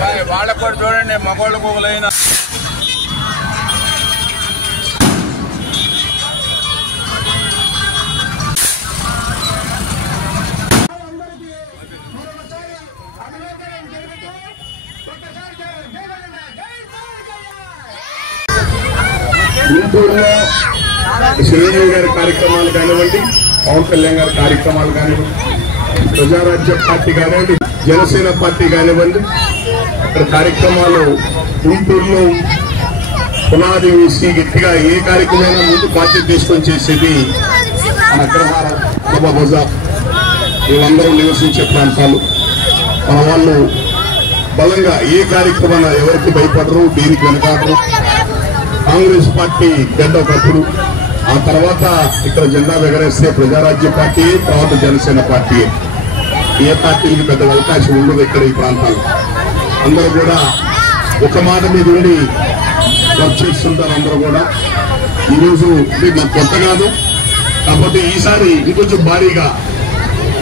వాళ్ళకు కూడా చూడండి మగవాళ్ళకు ఒక లైన్. గుంటూరులో శ్రీదేవి గారి కార్యక్రమాలు కానివ్వండి, పవన్ కళ్యాణ్ గారి కార్యక్రమాలు కానివ్వండి, ప్రజారాజ్య పార్టీ కానివ్వండి, జనసేన పార్టీ కానివ్వండి, అక్కడ కార్యక్రమాలు గుంటూరులో పునాది వేసి గట్టిగా ఏ కార్యక్రమమైనా ముందు బాధ్యత తీసుకొని చేసేది మన అగ్రహారం, సభ బజార్, వీళ్ళందరూ నివసించే ప్రాంతాలు. మన వాళ్ళు బలంగా ఏ కార్యక్రమాన్ని ఎవరికి భయపడరు, దేనికి వెనకాడరు. కాంగ్రెస్ పార్టీ గడ్డ ఒకప్పుడు, ఆ తర్వాత ఇక్కడ జెండా ఎగరేస్తే ప్రజారాజ్య పార్టీ, తర్వాత జనసేన పార్టీ. ఏ పార్టీకి పెద్ద అవకాశం ఉండదు ఇక్కడ ఈ ప్రాంతాల్లో. అందరూ కూడా ఒక మాట మీద ఉండి వర్క్ చేస్తుంటారు. అందరూ కూడా ఈరోజు మాకు కొత్త కాదు, కాకపోతే ఈసారి ఇంకొంచెం భారీగా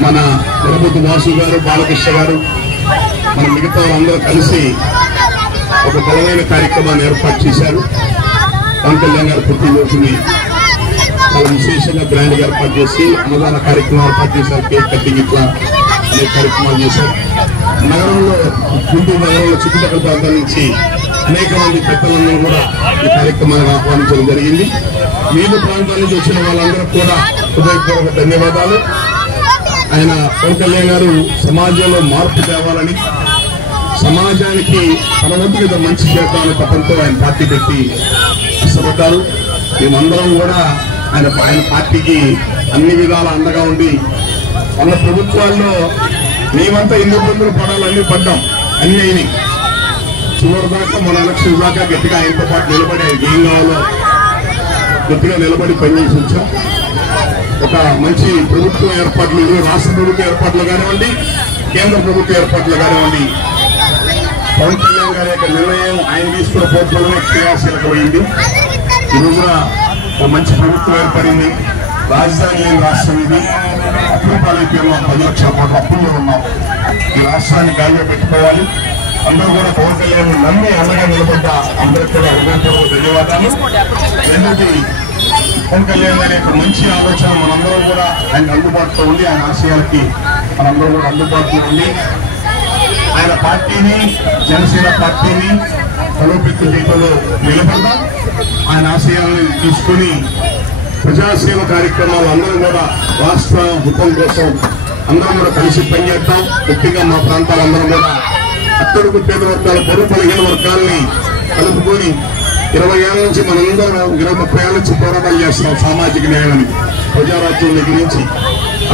మన ప్రభుత్వ వాసు గారు, బాలకృష్ణ గారు, మన మిగతా వాళ్ళందరూ కలిసి ఒక బలమైన కార్యక్రమాన్ని ఏర్పాటు చేశారు. పవన్ కళ్యాణ్ గారు పుట్టినరోజుని చాలా విశేషంగా గ్రాండ్ గా ఏర్పాటు చేసి అన్నదాన కార్యక్రమం ఏర్పాటు చేశారు. కేక్ కటింగ్ ఇట్లా అనేక కార్యక్రమాలు చేశారు. నగరంలో, గుంటూరు నగరంలో చుట్టుపక్కల ప్రాంతాల నుంచి అనేక మంది పెద్దలందరూ కూడా ఈ కార్యక్రమాన్ని ఆహ్వానించడం జరిగింది. వివిధ ప్రాంతాల నుంచి వచ్చిన వాళ్ళందరూ కూడా హృదయపూర్వక ధన్యవాదాలు. ఆయన పవన్ కళ్యాణ్ గారు సమాజంలో మార్పు తేవాలని, సమాజానికి తన వంతు మీద మంచి చేద్దామనే తపంతో ఆయన పార్టీ పెట్టి కష్టపడ్డారు. మేమందరం కూడా ఆయన పార్టీకి అన్ని విధాల అండగా ఉండి, మన ప్రభుత్వాల్లో మేమంతా ఎన్ని ఇబ్బందులు పడాలన్నీ పడ్డాం, అన్ని అయినాయి. చివరి దాకా మన ఎలక్షన్ దాకా గట్టిగా ఆయనతో పాటు నిలబడి ఆయన ఏం కావాలో గట్టిగా నిలబడి పనిచేసి వచ్చాం. ఒక మంచి ప్రభుత్వం ఏర్పాట్లు, రాష్ట్ర ప్రభుత్వ ఏర్పాట్లు కానివ్వండి, కేంద్ర ప్రభుత్వ ఏర్పాట్లు కానివ్వండి, పవన్ కళ్యాణ్ గారి యొక్క నిర్ణయం ఆయన తీసుకున్న పోర్టులోనే క్రియాశీలకమైంది. ఈ రోజున ఒక మంచి ప్రభుత్వం ఏర్పడింది. రాజధాని లేని రాష్ట్రం ఇది. అప్పులపాలైపోయిన 10 లక్షల కోట్ల అప్పుల్లో ఉన్నాం. ఈ రాష్ట్రాన్ని గాలిలో పెట్టుకోవాలి. అందరూ కూడా పవన్ కళ్యాణ్ నమ్మి అండగా నిలబడ్డ అందరికీ కూడా హృదయపూర్వక ధన్యవాదాలు. రెండోది, పవన్ కళ్యాణ్ గారి యొక్క మంచి ఆలోచన మనందరం కూడా ఆయన అందుబాటులో ఉండి, ఆయన ఆశయాలకి మనందరం కూడా అందుబాటులో ఉండి ఆయన పార్టీని, జనసేన పార్టీని బలోపేతం చేయడంలో నిలబడదాం. ఆయన ఆశయాలను తీసుకుని ప్రజాసేవ కార్యక్రమాలు అందరం కూడా రాష్ట్ర హితం కోసం అందరం కూడా కలిసి పనిచేద్దాం. ముఖ్యంగా మా ప్రాంతాలందరం కూడా అట్టడుగు పేద వర్గాలు, బరువు బలహీన వర్గాల్ని కలుపుకొని 20 ఏళ్ల నుంచి మనందరం 20-30 ఏళ్ల నుంచి పోరాటాలు చేస్తున్నాం సామాజిక న్యాయాన్ని, ప్రజారాజ్యం దగ్గర నుంచి.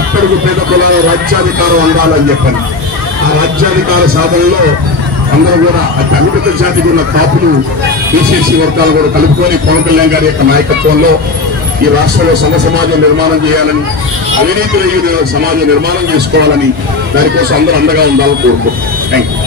అట్టడుగు పేద కులాల రాజ్యాధికారం అందాలని చెప్పని ఆ రాజ్యాధికార సాధనలో అందరూ కూడా అభివృద్ధి జాతికి ఉన్న కాపులు, బీసీసీ వర్గాలు కూడా కలుపుకొని పవన్ కళ్యాణ్ గారి యొక్క నాయకత్వంలో ఈ రాష్ట్రంలో సమాజం నిర్మాణం చేయాలని, అవినీతి రహిత సమాజం నిర్మాణం చేసుకోవాలని, దానికోసం అందరూ అండగా ఉండాలని కోరుకుంటున్నాం. Thank you.